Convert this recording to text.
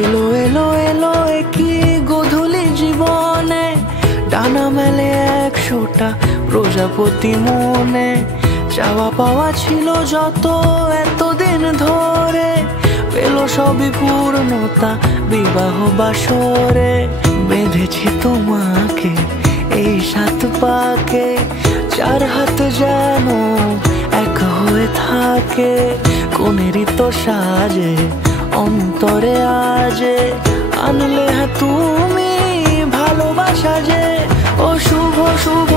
এলো এলো এলো একই গধূলি জীবনে, ডানা মেলে 100টা প্রজাপতি মনে। চাওয়া পাওয়া ছিল যত এতদিন ধরে, পেল সবই পূর্ণতা বিবাহ বাসরে। বেঁধেছি তোমাকে এই 7 পাকে, 4 হাত যেন এক হয়ে থাকে। কোনেরই তো সাজে অন্তরে আজে, আনলে তুমি ভালোবাসা যে। ও শুভ শুভ